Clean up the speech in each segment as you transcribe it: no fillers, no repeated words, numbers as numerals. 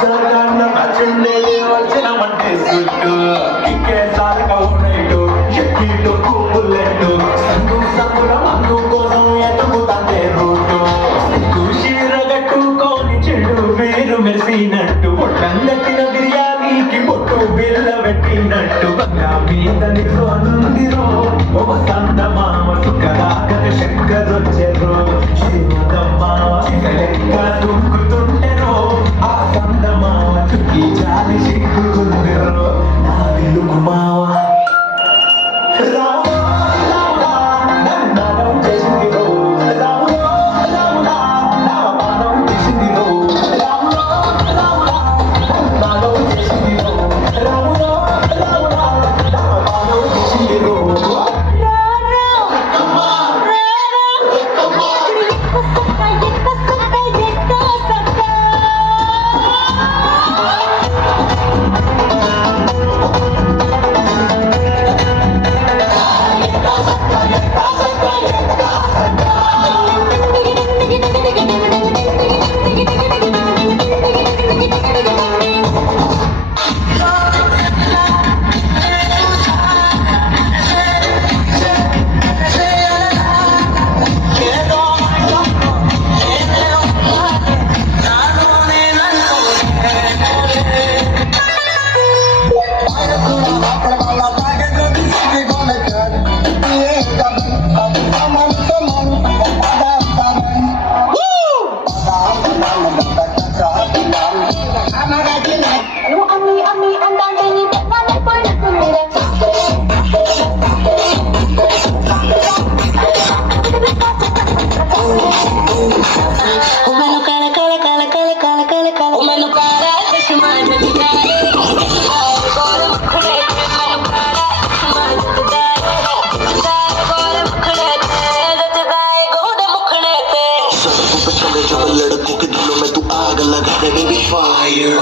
చాకన్న పచ్చుండేది వచ్చినమంటే సుట్టు కిక్కేసారి కౌనైటు ఎక్కిటు కూపుల్లెట్టు సందు సందుల మందు కోసం ఎతుకుతాందే రూటు కుషీరగట్టుకోని చెడు వేరు మెరిసినట్టు పొట్టంగట్టిన బిర్యానీకి పొట్టు బిల్ల పెట్టినట్టు బంగా మీద నిరోనుందిరో ఓ సందమామ సుఖదాగత శంకరొచ్చెరో శ్రీమదమ్మ లెక్క దుక్కుతుంటెరో ఆ సందమామ తుక్కి జాలి సిక్కుకుందిరో నా విలుగు మావ రాముడా రాముడా నన్ను చేసిందిరో రాముడా రాముడా నా మానం చేసిందిరో రాముడా రాముడా నాలో చేసిందిరో రాముడా రాముడా నా మానం చేసిందిరో लड़कों के दिलों में तू आग लगा दे बेबी फायर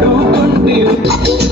Don't